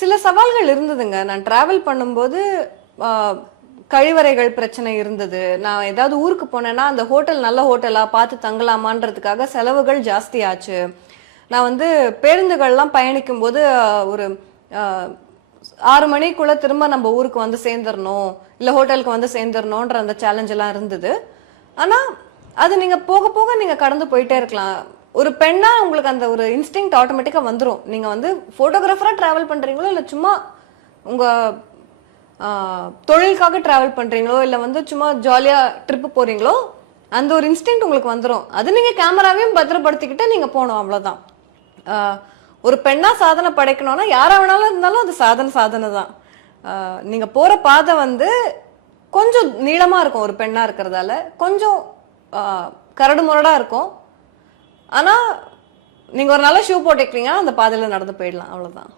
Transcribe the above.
சில சவால்கள் இருந்ததுங்க. நான் டிராவல் பண்ணும்போது கழிவறைகள் பிரச்சனை இருந்தது. நான் ஏதாவது ஊருக்கு போனேன்னா அந்த ஹோட்டல் நல்ல ஹோட்டலா பார்த்து தங்கலாமான்றதுக்காக செலவுகள் ஜாஸ்தி ஆச்சு. நான் வந்து பேருந்துகள்லாம் பயணிக்கும் போது ஒரு 6 மணிக்குள்ள திரும்ப நம்ம ஊருக்கு வந்து சேர்ந்துடணும், இல்ல ஹோட்டலுக்கு வந்து சேர்ந்துடணும்ன்ற அந்த சேலஞ்ச் எல்லாம் இருந்தது. ஆனா அது நீங்க போக போக நீங்க கடந்து போயிட்டே இருக்கலாம். ஒரு பெண்ணா உங்களுக்கு அந்த ஒரு இன்ஸ்டிங்க்ட் ஆட்டோமேட்டிக்கா வந்துரும். நீங்க வந்து போட்டோகிராஃபரா டிராவல் பண்றீங்களோ இல்ல சும்மா உங்க தொழிலுக்காக டிராவல் பண்றீங்களோ இல்ல வந்து சும்மா ஜாலியா ட்ரிப் போறீங்களோ, அந்த ஒரு இன்ஸ்டிங்க்ட் உங்களுக்கு வந்துரும். அது நீங்க கேமராவையும் பத்திரப்படுத்திக்கிட்டு நீங்க போகணும், அவ்வளவுதான். ஒரு பெண்ணா சாதனை படைக்கணும்னா யாரா வேணாலும் இருந்தாலும் அது சாதனை தான். நீங்க போற பாதை வந்து கொஞ்சம் நீளமா இருக்கும் ஒரு பெண்ணா இருக்கிறதால, கொஞ்சம் கரடு முரடா இருக்கும். ஆனா நீங்க ஒரு நல்ல ஷூ போட்டுக்கிறீங்க, அந்த பாதையில நடந்து போயிடலாம், அவ்வளவுதான்.